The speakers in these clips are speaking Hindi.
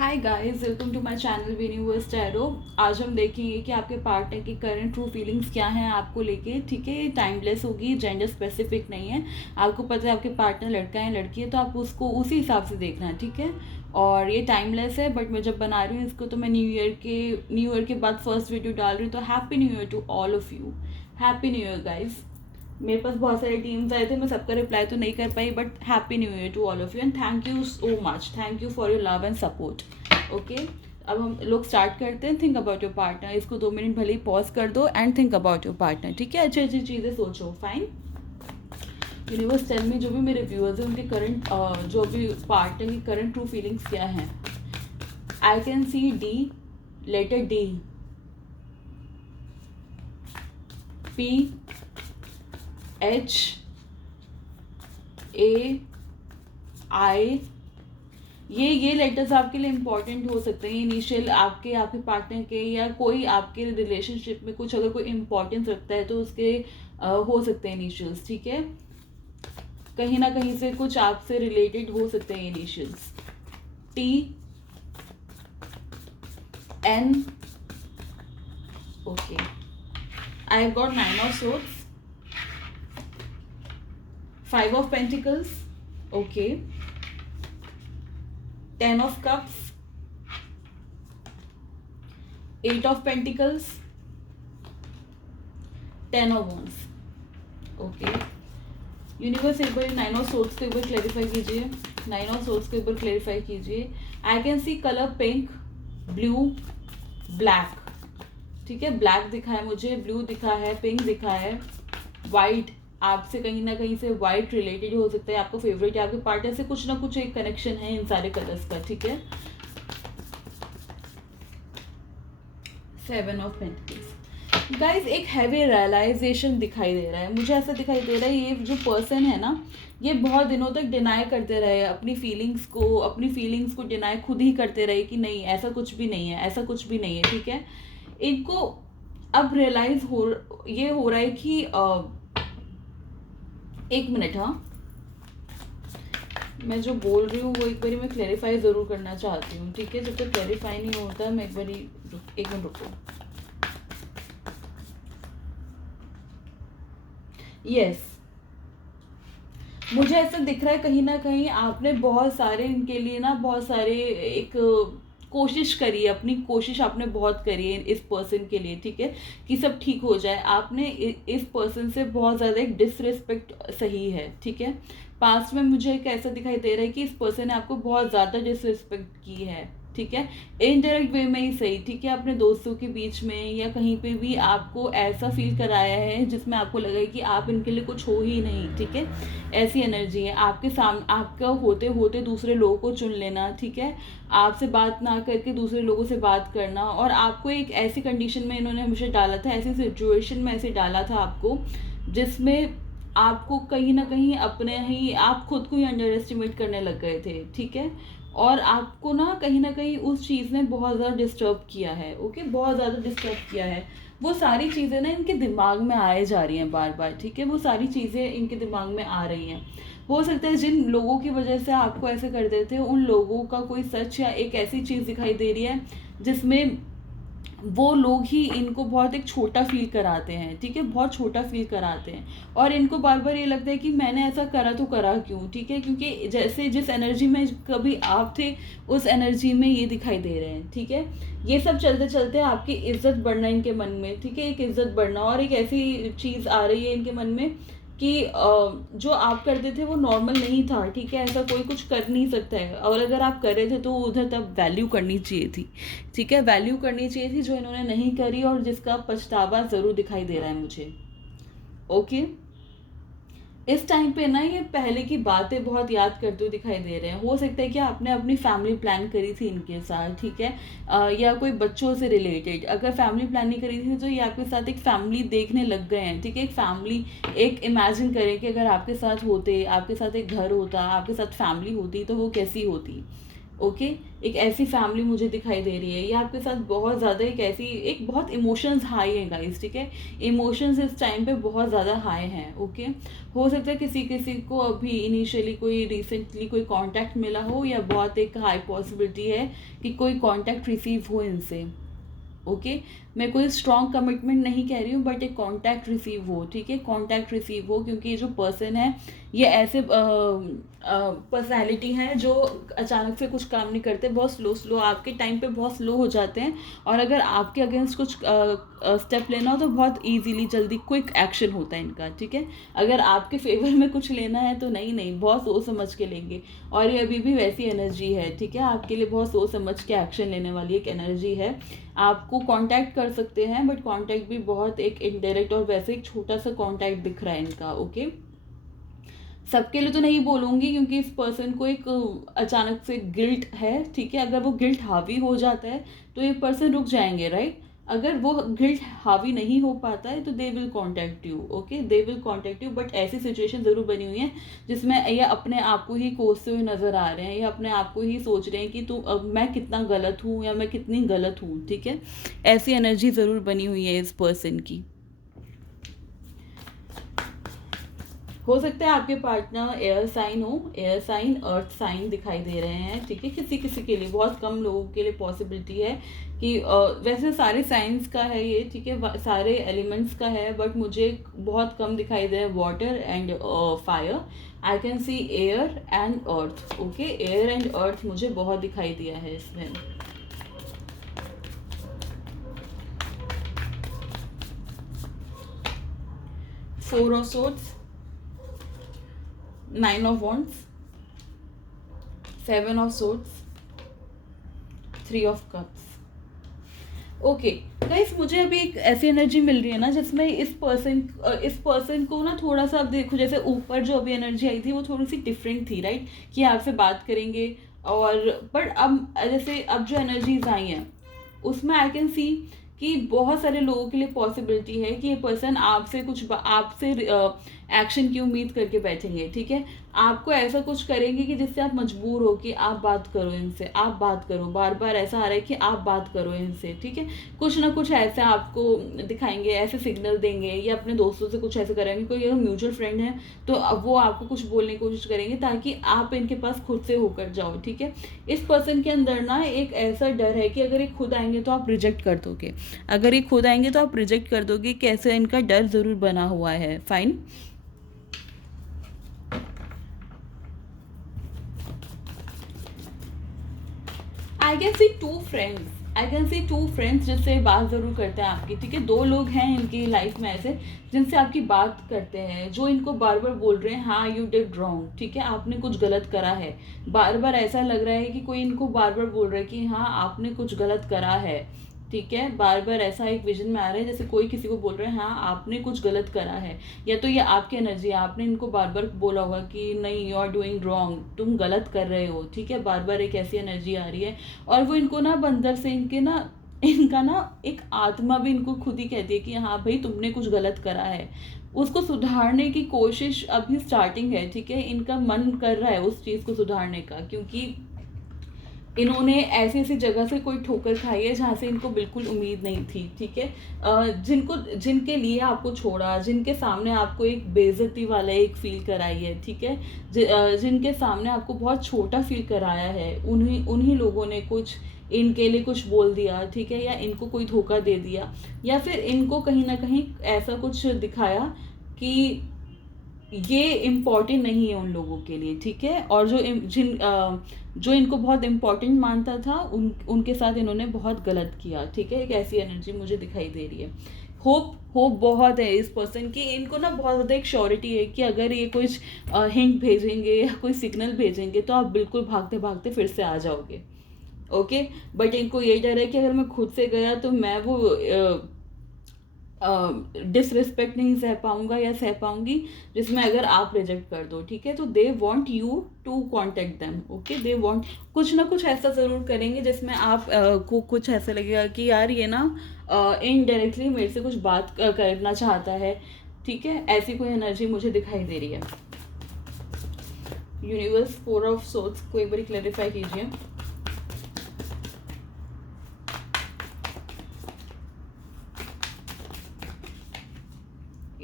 Hi guys, welcome to my channel universe tarot. आज हम देखेंगे कि आपके पार्टनर की करंट ट्रू फीलिंग्स क्या हैं आपको लेके। ठीक है, ये टाइमलेस होगी, जेंडर स्पेसिफिक नहीं है। आपको पता है आपके पार्टनर लड़का है लड़की है, तो आप उसको उसी हिसाब से देखना है। ठीक है, और ये टाइमलेस है, बट मैं जब बना रही हूँ इसको तो मैं न्यू ईयर के बाद फर्स्ट वीडियो डाल रही हूँ। तो happy new year to all of you. Happy new year guys. मेरे पास बहुत सारे टीम्स आए थे, मैं सबका रिप्लाई तो नहीं कर पाई, but happy new year to all of you and thank you so much. Thank you for your love and support. Okay, अब हम लोग स्टार्ट करते हैं। Think about your partner. इसको 2 मिनट भले ही पॉज कर दो and think about your partner. ठीक है, अच्छी अच्छी चीज़ें सोचो। फाइन। यूनिवर्स टेल में जो भी मेरे व्यूअर्स हैं उनके करंट जो भी पार्टनर की करंट ट्रू फीलिंग्स क्या हैं। I can see D, letter D, P, H, A, I. ये लेटर्स आपके लिए इम्पॉर्टेंट हो सकते हैं। इनिशियल आपके आपके पार्टनर के या कोई आपके रिलेशनशिप में कुछ अगर कोई इम्पोर्टेंस रखता है तो उसके हो सकते हैं इनिशियल्स। ठीक है, कहीं ना कहीं से कुछ आपसे रिलेटेड हो सकते हैं initials. T, N. Okay, I have got 9 of Swords, 5 of Pentacles. Okay, 10 of Cups, 8 of Pentacles, 10 of Wands. Okay, universe एक बार 9 of Swords के ऊपर क्लैरिफाई कीजिए। 9 of Swords के ऊपर क्लैरिफाई कीजिए। आई can C colour pink, blue, black. ठीक है, ब्लैक दिखा है मुझे, ब्लू दिखा है, पिंक दिखा है, वाइट। आपसे कहीं ना कहीं से वाइट रिलेटेड हो सकता है, आपको फेवरेट है, आपके पार्टनर से कुछ ना कुछ एक कनेक्शन है इन सारे कलर्स का। ठीक है, 7 of Pentacles। गाइज एक हैवी रियलाइजेशन दिखाई दे रहा है मुझे। ऐसा दिखाई दे रहा है ये जो पर्सन है ना, ये बहुत दिनों तक डिनाई करते रहे अपनी फीलिंग्स को डिनाई खुद ही करते रहे कि नहीं ऐसा कुछ भी नहीं है, ऐसा कुछ भी नहीं है। ठीक है, इनको अब रियलाइज हो रहा है कि एक मिनट। हाँ, मैं जो बोल रही हूँ वो एक बारी मैं क्लैरिफाई ज़रूर करना चाहती हूँ। ठीक है, जब तक क्लैरिफाई नहीं होता मैं एक मिनट रुको। यस, मुझे ऐसा दिख रहा है कहीं ना कहीं आपने बहुत सारे इनके लिए ना बहुत सारे एक कोशिश करी है, अपनी कोशिश आपने बहुत करी है इस पर्सन के लिए। ठीक है, कि सब ठीक हो जाए। आपने इस पर्सन से बहुत ज़्यादा एक डिसरिस्पेक्ट सही है। ठीक है, पास्ट में मुझे एक ऐसा दिखाई दे रहा है कि इस पर्सन ने आपको बहुत ज़्यादा डिसरिस्पेक्ट की है। ठीक है, इनडायरेक्ट वे में ही सही। ठीक है, अपने दोस्तों के बीच में या कहीं पे भी आपको ऐसा फील कराया है जिसमें आपको लगा है कि आप इनके लिए कुछ हो ही नहीं। ठीक है, ऐसी एनर्जी है आपके सामने, आपका होते होते दूसरे लोगों को चुन लेना। ठीक है, आपसे बात ना करके दूसरे लोगों से बात करना, और आपको एक ऐसी कंडीशन में इन्होंने हमेशा डाला था, ऐसी सिचुएशन में ऐसे डाला था आपको जिसमें आपको कहीं ना कहीं अपने ही आप खुद को ही अंडर एस्टिमेट करने लग गए थे। ठीक है, और आपको ना कहीं उस चीज़ ने बहुत ज़्यादा डिस्टर्ब किया है। ओके, बहुत ज़्यादा डिस्टर्ब किया है। वो सारी चीज़ें ना इनके दिमाग में आए जा रही हैं बार बार। ठीक है, वो सारी चीज़ें इनके दिमाग में आ रही हैं। हो सकता है जिन लोगों की वजह से आपको ऐसे कर देते हैं उन लोगों का कोई सच या एक ऐसी चीज़ दिखाई दे रही है जिसमें वो लोग ही इनको बहुत एक छोटा फील कराते हैं। ठीक है, बहुत छोटा फील कराते हैं, और इनको बार बार ये लगता है कि मैंने ऐसा करा तो करा क्यों। ठीक है, क्योंकि जैसे जिस एनर्जी में कभी आप थे उस एनर्जी में ये दिखाई दे रहे हैं। ठीक है, ये सब चलते चलते आपकी इज्जत बढ़ना इनके मन में। ठीक है, एक इज्जत बढ़ना और एक ऐसी चीज़ आ रही है इनके मन में कि जो आप करते थे वो नॉर्मल नहीं था। ठीक है, ऐसा कोई कुछ कर नहीं सकता है, और अगर आप कर रहे थे तो उधर तब वैल्यू करनी चाहिए थी। ठीक है, वैल्यू करनी चाहिए थी जो इन्होंने नहीं करी, और जिसका पछतावा ज़रूर दिखाई दे रहा है मुझे। ओके, इस टाइम पे ना ये पहले की बातें बहुत याद करते हुए दिखाई दे रहे हैं। हो सकता है कि आपने अपनी फैमिली प्लान करी थी इनके साथ। ठीक है, या कोई बच्चों से रिलेटेड अगर फैमिली प्लानिंग करी थी तो ये आपके साथ एक फैमिली देखने लग गए हैं। ठीक है, एक फैमिली एक इमेजिन करें कि अगर आपके साथ होते, आपके साथ एक घर होता, आपके साथ फैमिली होती तो वो कैसी होती। ओके। एक ऐसी फैमिली मुझे दिखाई दे रही है, ये आपके साथ बहुत ज़्यादा एक बहुत इमोशंस हाई है गाइस, ठीक है। इमोशंस इस टाइम पे बहुत ज़्यादा हाई हैं, ओके। हो सकता है किसी किसी को अभी इनिशियली कोई रिसेंटली कोई कांटेक्ट मिला हो, या बहुत एक हाई पॉसिबिलिटी है कि कोई कांटेक्ट रिसीव हो इनसे, ओके। मैं कोई स्ट्रॉन्ग कमिटमेंट नहीं कह रही हूँ, बट एक कांटेक्ट रिसीव हो, ठीक है, कांटेक्ट रिसीव हो, क्योंकि ये जो पर्सन है ये ऐसे पर्सनैलिटी हैं जो अचानक से कुछ काम नहीं करते, बहुत स्लो स्लो आपके टाइम पे बहुत स्लो हो जाते हैं, और अगर आपके अगेंस्ट कुछ स्टेप लेना हो तो बहुत ईजीली जल्दी क्विक एक्शन होता है इनका, ठीक है। अगर आपके फेवर में कुछ लेना है तो नहीं नहीं, बहुत सोच समझ के लेंगे, और ये अभी भी वैसी एनर्जी है, ठीक है। आपके लिए बहुत सोच समझ के एक्शन लेने वाली एक एनर्जी है। आपको कांटेक्ट कर सकते हैं, बट कांटेक्ट भी बहुत एक इनडायरेक्ट और वैसे एक छोटा सा कांटेक्ट दिख रहा है इनका, ओके। सबके लिए तो नहीं बोलूँगी, क्योंकि इस पर्सन को एक अचानक से गिल्ट है, ठीक है। अगर वो गिल्ट हावी हो जाता है तो ये पर्सन रुक जाएंगे, राइट। अगर वो गिल्ट हावी नहीं हो पाता है तो they will contact you, okay, they will contact you. But ऐसी सिचुएशन ज़रूर बनी हुई है जिसमें ये अपने आप को ही कोसते हुए नज़र आ रहे हैं, या अपने आप को ही सोच रहे हैं कि मैं कितना गलत हूँ या मैं कितनी गलत हूँ, ठीक है। ऐसी एनर्जी ज़रूर बनी हुई है इस पर्सन की। हो सकता है आपके पार्टनर एयर साइन हो, एयर साइन अर्थ साइन दिखाई दे रहे हैं, ठीक है। किसी किसी के लिए, बहुत कम लोगों के लिए पॉसिबिलिटी है कि वैसे सारे साइंस का है ये, ठीक है, सारे एलिमेंट्स का है, बट मुझे बहुत कम दिखाई दे रहा है water and fire. I can C air and earth, okay. Air and earth मुझे बहुत दिखाई दिया है इसमें। Four of swords, nine of wands, seven of swords, three of cups, okay. Guys मुझे अभी एक ऐसी एनर्जी मिल रही है ना जिसमें इस पर्सन को ना थोड़ा सा, अब देखो जैसे ऊपर जो अभी एनर्जी आई थी वो थोड़ी सी डिफरेंट थी, राइट, कि आपसे बात करेंगे, और बट अब जैसे अब जो एनर्जीज आई हैं उसमें आई कैन सी कि बहुत सारे लोगों के लिए पॉसिबिलिटी है कि ये पर्सन आपसे एक्शन की उम्मीद करके बैठेंगे, ठीक है। आपको ऐसा कुछ करेंगे कि जिससे आप मजबूर हो कि आप बात करो इनसे, आप बात करो, बार बार ऐसा आ रहा है कि आप बात करो इनसे, ठीक है। कुछ ना कुछ ऐसा आपको दिखाएंगे, ऐसे सिग्नल देंगे, या अपने दोस्तों से कुछ ऐसे करेंगे, कोई अगर म्यूचुअल फ्रेंड है तो अब वो आपको कुछ बोलने की कोशिश करेंगे ताकि आप इनके पास खुद से होकर जाओ, ठीक है। इस पर्सन के अंदर ना एक ऐसा डर है कि अगर ये खुद आएंगे तो आप रिजेक्ट कर दोगे, अगर ये खुद आएंगे तो आप रिजेक्ट कर दोगे, कैसे इनका डर ज़रूर बना हुआ है, fine. I can see two friends, I can see two friends जिससे बात ज़रूर करते हैं आपकी, ठीक है। दो लोग हैं इनकी लाइफ में ऐसे जिनसे आपकी बात करते हैं, जो इनको बार बार बोल रहे हैं हाँ यू डिड रॉन्ग, ठीक है, आपने कुछ गलत करा है। बार बार ऐसा लग रहा है कि कोई इनको बार बार बोल रहा है कि हाँ आपने कुछ गलत करा है, ठीक है। बार बार ऐसा एक विजन में आ रहा है जैसे कोई किसी को बोल रहे हैं हाँ आपने कुछ गलत करा है, या तो ये आपकी एनर्जी है, आपने इनको बार बार बोला होगा कि नहीं यू आर डूइंग रॉन्ग, तुम गलत कर रहे हो, ठीक है। बार बार एक ऐसी एनर्जी आ रही है, और वो इनको ना अंदर से इनका ना एक आत्मा भी इनको खुद ही कहती है कि हाँ भाई तुमने कुछ गलत करा है। उसको सुधारने की कोशिश अभी स्टार्टिंग है, ठीक है। इनका मन कर रहा है उस चीज़ को सुधारने का, क्योंकि इन्होंने ऐसी ऐसी जगह से कोई ठोकर खाई है जहाँ से इनको बिल्कुल उम्मीद नहीं थी, ठीक है। जिनके लिए आपको छोड़ा, जिनके सामने आपको एक बेइज्जती वाला एक फील कराई है, ठीक है, जिनके सामने आपको बहुत छोटा फील कराया है, उन्हीं उन्हीं लोगों ने कुछ इनके लिए कुछ बोल दिया, ठीक है, या इनको कोई धोखा दे दिया, या फिर इनको कहीं ना कहीं ऐसा कुछ दिखाया कि ये इम्पॉर्टेंट नहीं है उन लोगों के लिए, ठीक है। और जो इनको बहुत इम्पॉर्टेंट मानता था उनके साथ इन्होंने बहुत गलत किया, ठीक है। एक ऐसी एनर्जी मुझे दिखाई दे रही है। होप बहुत है इस पर्सन की, इनको ना बहुत ज़्यादा एक श्योरिटी है कि अगर ये कुछ हिंट भेजेंगे या कोई सिग्नल भेजेंगे तो आप बिल्कुल भागते भागते फिर से आ जाओगे, ओके। बट इनको ये डर है कि अगर मैं खुद से गया तो मैं वो डिसरिस्पेक्ट नहीं सह पाऊँगा या सह पाऊँगी जिसमें अगर आप रिजेक्ट कर दो, ठीक है। तो they want you to contact them, okay. They want कुछ ना कुछ ऐसा ज़रूर करेंगे जिसमें आप को कुछ ऐसा लगेगा कि यार ये ना इनडायरेक्टली मेरे से कुछ बात करना चाहता है, ठीक है। ऐसी कोई एनर्जी मुझे दिखाई दे रही है। यूनिवर्स, फोर ऑफ सोर्ड्स को एक बार क्लैरिफाई कीजिए।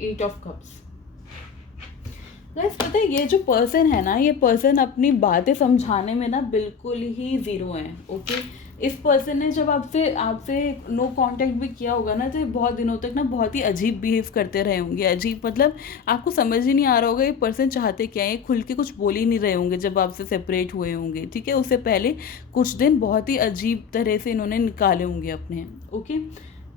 8 ऑफ कप्स। गाइस पता है ये जो पर्सन है ना, ये पर्सन अपनी बातें समझाने में ना बिल्कुल ही ज़ीरो है। ओके, इस पर्सन ने जब आपसे आपसे नो कांटेक्ट भी किया होगा ना, तो ये बहुत दिनों तक ना बहुत ही अजीब बिहेव करते रहे होंगे। अजीब मतलब आपको समझ ही नहीं आ रहा होगा ये पर्सन चाहते क्या है। ये खुल के कुछ बोल ही नहीं रहे होंगे जब आपसे सेपरेट हुए होंगे, ठीक है। उससे पहले कुछ दिन बहुत ही अजीब तरह से इन्होंने निकाले होंगे अपने। ओके,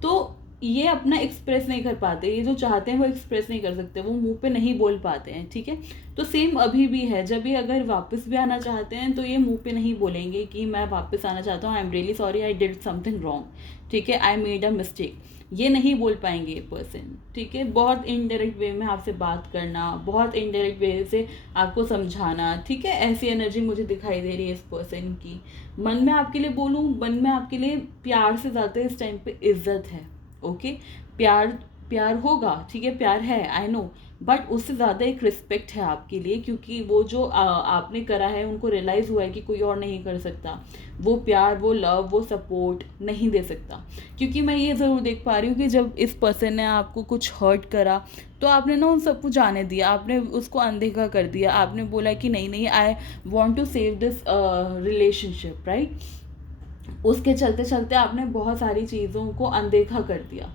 तो ये अपना एक्सप्रेस नहीं कर पाते, ये जो चाहते हैं वो एक्सप्रेस नहीं कर सकते, वो मुंह पे नहीं बोल पाते हैं, ठीक है। तो सेम अभी भी है, जब ये अगर वापस भी आना चाहते हैं तो ये मुंह पे नहीं बोलेंगे कि मैं वापस आना चाहता हूँ, I am really sorry, I did something wrong, ठीक है, आई मेड अ मिस्टेक। ये नहीं बोल पाएंगे ये पर्सन, ठीक है। बहुत इनडायरेक्ट वे में आपसे बात करना, बहुत इनडायरेक्ट वे से आपको समझाना, ठीक है। ऐसी एनर्जी मुझे दिखाई दे रही है इस पर्सन की। मन में आपके लिए बोलूँ, मन में आपके लिए प्यार से ज़्यादा इस टाइम पे इज्जत है। ओके, प्यार प्यार होगा, ठीक है, प्यार है, आई नो, बट उससे ज़्यादा एक रिस्पेक्ट है आपके लिए, क्योंकि वो जो आपने करा है उनको रियलाइज़ हुआ है कि कोई और नहीं कर सकता वो प्यार, वो लव, वो सपोर्ट नहीं दे सकता। क्योंकि मैं ये ज़रूर देख पा रही हूँ कि जब इस पर्सन ने आपको कुछ हर्ट करा तो आपने ना उन सबको जाने दिया, आपने उसको अनदेखा कर दिया, आपने बोला कि नहीं नहीं, I want to save this relationship, right. उसके चलते चलते आपने बहुत सारी चीज़ों को अनदेखा कर दिया,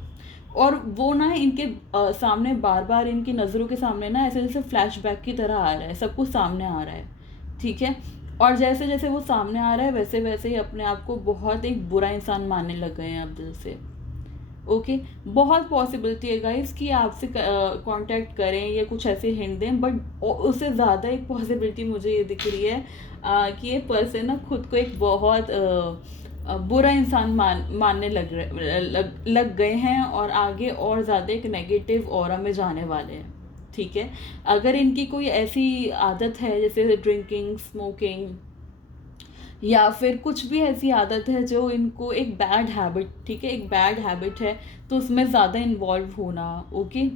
और वो ना इनके सामने बार बार, इनकी नज़रों के सामने ना ऐसे जैसे फ्लैशबैक की तरह आ रहा है, सब कुछ सामने आ रहा है, ठीक है। और जैसे जैसे वो सामने आ रहा है वैसे वैसे ही अपने आप को बहुत एक बुरा इंसान मानने लग गए हैं अब दिल से। ओके, बहुत पॉसिबिलिटी है गाइस कि आपसे कांटेक्ट करें या कुछ ऐसे हिंट दें, बट उससे ज़्यादा एक पॉसिबिलिटी मुझे ये दिख रही है कि ये पर्सन ना खुद को एक बहुत बुरा इंसान मानने लग गए हैं, और आगे और ज़्यादा एक नेगेटिव ऑरा में जाने वाले हैं, ठीक है। अगर इनकी कोई ऐसी आदत है जैसे ड्रिंकिंग, स्मोकिंग, या फिर कुछ भी ऐसी आदत है जो इनको एक बैड हैबिट, ठीक है, एक बैड हैबिट है, तो उसमें ज़्यादा इन्वॉल्व होना। ओके,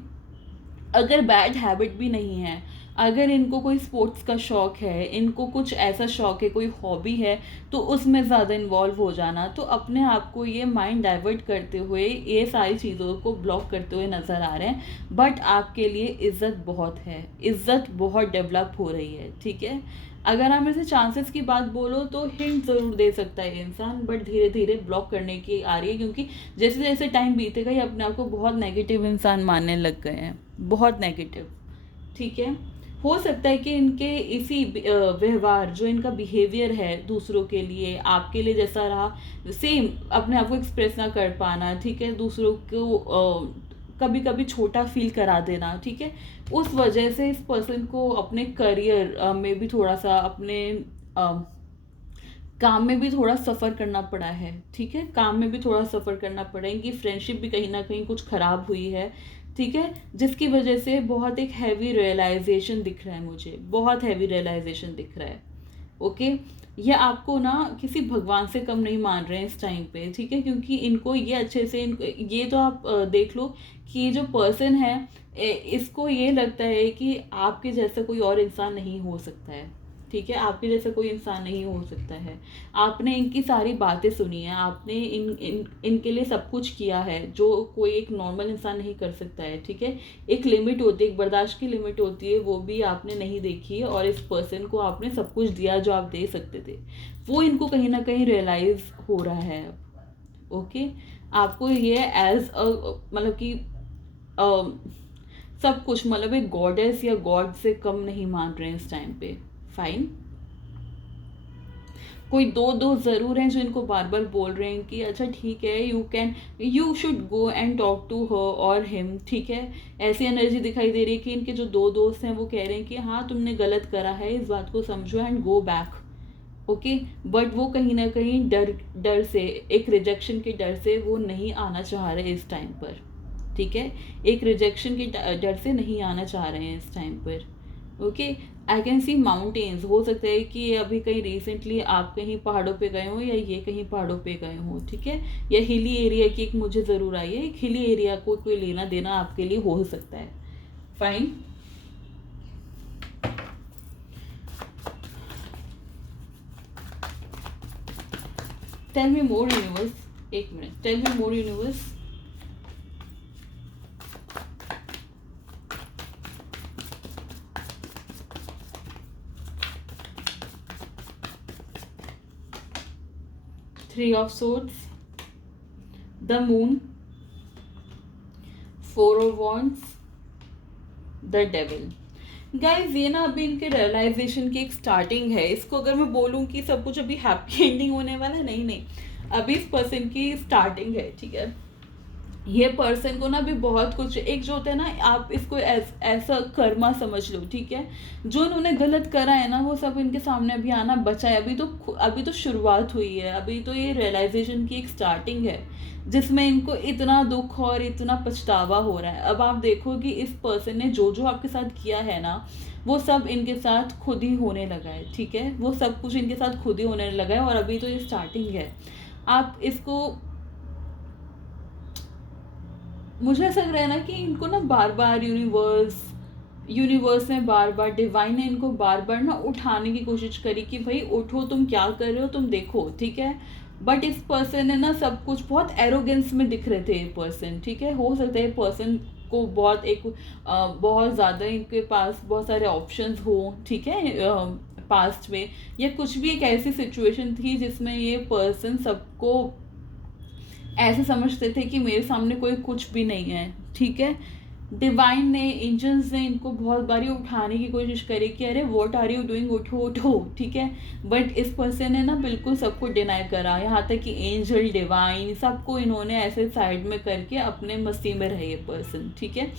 अगर बैड हैबिट भी नहीं है, अगर इनको कोई स्पोर्ट्स का शौक़ है, इनको कुछ ऐसा शौक़ है, कोई हॉबी है, तो उसमें ज़्यादा इन्वॉल्व हो जाना, तो अपने आप को ये माइंड डाइवर्ट करते हुए, ये सारी चीज़ों को ब्लॉक करते हुए नज़र आ रहे हैं। बट आपके लिए इज़्ज़त बहुत है, इज़्ज़त बहुत डेवलप हो रही है, ठीक है। अगर आप ऐसे चांसेस की बात बोलो तो हिंट ज़रूर दे सकता है ये इंसान, बट धीरे धीरे ब्लॉक करने की आ रही है, क्योंकि जैसे जैसे टाइम बीतेगा ये अपने आप को बहुत नेगेटिव इंसान मानने लग गए हैं, बहुत नेगेटिव, ठीक है। हो सकता है कि इनके इसी व्यवहार, जो इनका बिहेवियर है दूसरों के लिए, आपके लिए जैसा रहा सेम, अपने आप को एक्सप्रेस ना कर पाना, ठीक है, दूसरों को कभी कभी छोटा फील करा देना, ठीक है, उस वजह से इस पर्सन को अपने करियर में भी थोड़ा सा, अपने काम में भी थोड़ा सफ़र करना पड़ा है, ठीक है, काम में भी थोड़ा सफ़र करना पड़ा, इनकी फ्रेंडशिप भी कहीं ना कहीं कुछ ख़राब हुई है, ठीक है, जिसकी वजह से बहुत एक हैवी रियलाइजेशन दिख रहा है मुझे, बहुत हैवी रियलाइजेशन दिख रहा है। ओके, ये आपको ना किसी भगवान से कम नहीं मान रहे हैं इस टाइम पे, ठीक है, क्योंकि इनको ये अच्छे से, ये तो आप देख लो कि ये जो पर्सन है, इसको ये लगता है कि आपके जैसा कोई और इंसान नहीं हो सकता है, ठीक है, आपके जैसा कोई इंसान नहीं हो सकता है। आपने इनकी सारी बातें सुनी है, आपने इनके लिए सब कुछ किया है जो कोई एक नॉर्मल इंसान नहीं कर सकता है, ठीक है। एक लिमिट होती है, एक बर्दाश्त की लिमिट होती है, वो भी आपने नहीं देखी है, और इस पर्सन को आपने सब कुछ दिया जो आप दे सकते थे, वो इनको कहीं ना कहीं रियलाइज़ हो रहा है अब। ओके, आपको ये एज अ मतलब कि सब कुछ, मतलब एक गॉडेस या गॉड से कम नहीं मान रहे हैं इस टाइम पे, फाइन। कोई दो दोस्त ज़रूर हैं जो इनको बार बार बोल रहे हैं कि अच्छा ठीक है, you should go and talk to her और हिम, ठीक है। ऐसी एनर्जी दिखाई दे रही है कि इनके जो दो दोस्त हैं वो कह रहे हैं कि हाँ तुमने गलत करा है, इस बात को समझो and go back. Okay, but वो कहीं ना कहीं डर डर से, एक रिजेक्शन के डर से वो नहीं आना चाह रहे इस टाइम पर, ठीक है, एक रिजेक्शन के डर से नहीं आना चाह रहे हैं इस टाइम पर। Okay, I can C mountains, हो सकता है कि ये अभी कहीं रिसेंटली आप कहीं पहाड़ों पे गए हो, या ये कहीं पहाड़ों पे गए हो, ठीक है, या हिली एरिया की एक मुझे ज़रूर आई है, एक हिली एरिया को कोई लेना देना आपके लिए हो सकता है, fine. Tell me more universe, एक minute, tell me more universe. 3 of swords, the moon, 4 of wands, the devil. Guys ये ना अभी इनके रियलाइजेशन की एक स्टार्टिंग है। इसको अगर मैं बोलूँ कि सब कुछ अभी हैप्पी एंडिंग होने वाला है, नहीं नहीं, अभी इस पर्सन की स्टार्टिंग है, ठीक है। ये पर्सन को ना अभी बहुत कुछ, एक जो होता है ना, आप इसको ऐसा कर्मा समझ लो, ठीक है। जो इन्होंने गलत करा है ना वो सब इनके सामने अभी आना बचा है। अभी तो शुरुआत हुई है, अभी तो ये रियलाइजेशन की एक स्टार्टिंग है जिसमें इनको इतना दुख और इतना पछतावा हो रहा है। अब आप देखो कि इस पर्सन ने जो जो आपके साथ किया है ना वो सब इनके साथ खुद ही होने लगा है, ठीक है। वो सब कुछ इनके साथ खुद ही होने लगा है और अभी तो ये स्टार्टिंग है। आप इसको, मुझे ऐसा लग रहा है ना कि इनको ना बार बार यूनिवर्स ने बार बार, डिवाइन ने इनको बार बार ना उठाने की कोशिश करी कि भाई उठो, तुम क्या कर रहे हो, तुम देखो, ठीक है। बट इस पर्सन ने ना सब कुछ बहुत एरोगेंस में दिख रहे थे ये पर्सन, ठीक है। हो सकता है ये पर्सन को बहुत ज़्यादा इनके पास बहुत सारे ऑप्शंस हो, ठीक है, पास्ट में, या कुछ भी एक ऐसी सिचुएशन थी जिसमें ये पर्सन सबको ऐसे समझते थे कि मेरे सामने कोई कुछ भी नहीं है, ठीक है। डिवाइन ने, एंजल्स ने इनको बहुत बारी उठाने की कोशिश करी कि अरे व्हाट आर यू डूइंग, उठो उठो, ठीक है। बट इस पर्सन ने ना बिल्कुल सबको डिनाई करा, यहाँ तक कि एंजल, डिवाइन, सबको इन्होंने ऐसे साइड में करके अपने मस्ती में रहे ये पर्सन, ठीक है।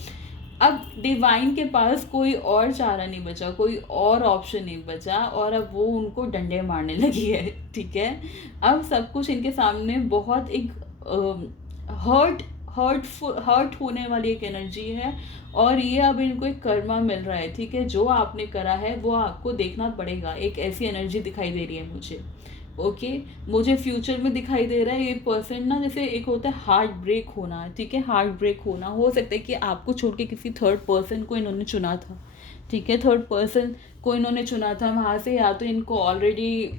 अब डिवाइन के पास कोई और चारा नहीं बचा, कोई और ऑप्शन नहीं बचा, और अब वो उनको डंडे मारने लगी है, ठीक है। अब सब कुछ इनके सामने बहुत एक हर्ट होने वाली एक एनर्जी है, और ये अब इनको एक कर्मा मिल रहा है, ठीक है। जो आपने करा है वो आपको देखना पड़ेगा, एक ऐसी एनर्जी दिखाई दे रही है मुझे, ओके। मुझे फ्यूचर में दिखाई दे रहा है ये पर्सन ना, जैसे एक होता है हार्ट ब्रेक होना, ठीक है। हार्ट ब्रेक होना हो सकता है कि आपको छोड़ के किसी थर्ड पर्सन को इन्होंने चुना था, ठीक है। थर्ड पर्सन को इन्होंने चुना था, वहाँ से या तो इनको ऑलरेडी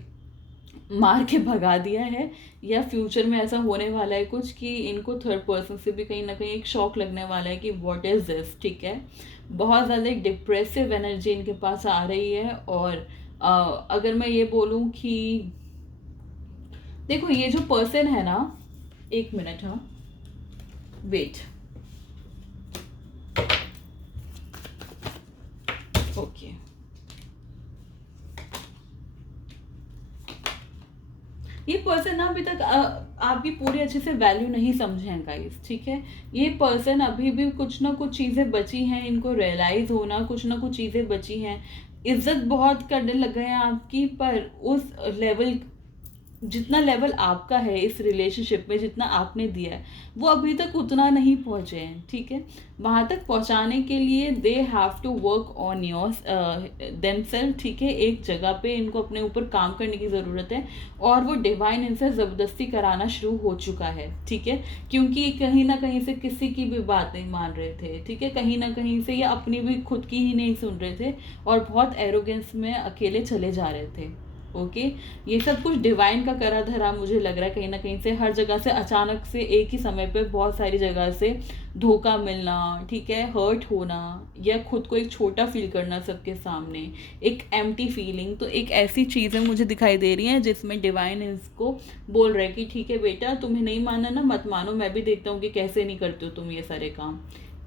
मार के भगा दिया है, या फ्यूचर में ऐसा होने वाला है कुछ कि इनको थर्ड पर्सन से भी कहीं ना कहीं एक शॉक लगने वाला है कि व्हाट इज़ दिस, ठीक है। बहुत ज़्यादा एक डिप्रेसिव एनर्जी इनके पास आ रही है। और अगर मैं ये बोलूँ कि देखो ये जो पर्सन है ना, एक मिनट, हाँ वेट, ओके। ये पर्सन ना अभी तक आपकी पूरी अच्छे से वैल्यू नहीं समझे हैं गाइस, ठीक है। ये पर्सन अभी भी कुछ ना कुछ चीज़ें बची हैं इनको रियलाइज होना, कुछ ना कुछ चीज़ें बची हैं। इज्जत बहुत करने लग गए हैं आपकी, पर उस लेवल, जितना लेवल आपका है इस रिलेशनशिप में, जितना आपने दिया है वो अभी तक उतना नहीं पहुँचे हैं, ठीक है। वहाँ तक पहुँचाने के लिए they have to work on your themselves, ठीक है। एक जगह पे इनको अपने ऊपर काम करने की ज़रूरत है, और वो डिवाइन इनसे ज़बरदस्ती कराना शुरू हो चुका है, ठीक है। क्योंकि कहीं ना कहीं से किसी की भी बात नहीं मान रहे थे, ठीक है। कहीं ना कहीं से ये अपनी भी खुद की ही नहीं सुन रहे थे, और बहुत एरोगेंस में अकेले चले जा रहे थे, ओके। ये सब कुछ डिवाइन का करा धरा मुझे लग रहा है, कहीं ना कहीं से हर जगह से अचानक से एक ही समय पे बहुत सारी जगह से धोखा मिलना, ठीक है, हर्ट होना, या खुद को एक छोटा फील करना सबके सामने, एक एम्प्टी फीलिंग। तो एक ऐसी चीज़ें मुझे दिखाई दे रही हैं जिसमें डिवाइन इसको बोल रहा है कि ठीक है बेटा, तुम्हें नहीं मानना ना, मत मानो, मैं भी देखता हूँ कि कैसे नहीं करते हो तुम ये सारे काम,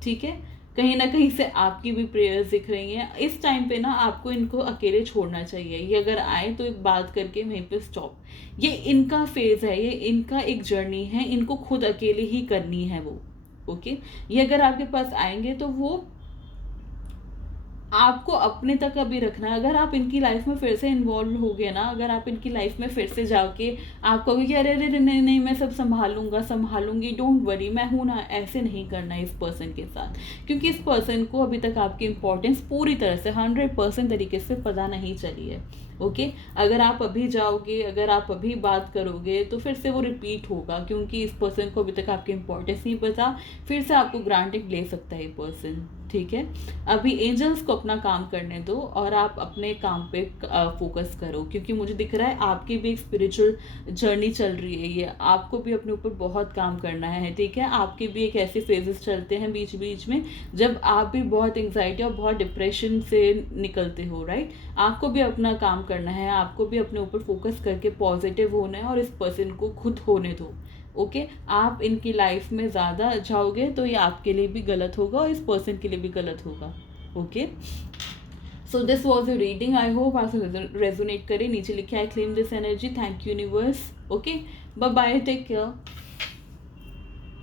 ठीक है। कहीं ना कहीं से आपकी भी प्रेयर्स दिख रही हैं। इस टाइम पे ना आपको इनको अकेले छोड़ना चाहिए। ये अगर आए तो एक बात करके वहीं पे स्टॉप। ये इनका फेज है, ये इनका एक जर्नी है, इनको खुद अकेले ही करनी है वो, ओके। ये अगर आपके पास आएंगे तो वो आपको अपने तक अभी रखना है। अगर आप इनकी लाइफ में फिर से इन्वॉल्व हो गए ना, अगर आप इनकी लाइफ में फिर से जाके आप कहोगे कि अरे अरे नहीं नहीं मैं सब संभालूंगी, डोंट वरी मैं हूँ ना, ऐसे नहीं करना है इस पर्सन के साथ। क्योंकि इस पर्सन को अभी तक आपकी इंपॉर्टेंस पूरी तरह से 100% तरीके से पता नहीं चली है, ओके। अगर आप अभी जाओगे, अगर आप अभी बात करोगे तो फिर से वो रिपीट होगा, क्योंकि इस पर्सन को अभी तक आपकी इंपॉर्टेंस नहीं पता, फिर से आपको ग्रांटेड ले सकता है ये पर्सन, ठीक है। अभी एंजल्स को अपना काम करने दो और आप अपने काम पे फोकस करो, क्योंकि मुझे दिख रहा है आपकी भी एक स्पिरिचुअल जर्नी चल रही है, ये आपको भी अपने ऊपर बहुत काम करना है, ठीक है। आपके भी एक ऐसे फेजेस चलते हैं बीच बीच में जब आप भी बहुत एंग्जाइटी और बहुत डिप्रेशन से निकलते हो, राइट। आपको भी अपना काम करना है, आपको भी अपने ऊपर फोकस करके पॉजिटिव होना है और इस पर्सन को खुद होने दो। ओके, आप इनकी लाइफ में ज़्यादा जाओगे तो ये आपके लिए भी गलत होगा और इस पर्सन के लिए भी गलत होगा। Okay, so this was a reading, I hope आप रेजोनेट करे। नीचे लिखा है claim this energy, thank you universe. Okay, bye bye, take care.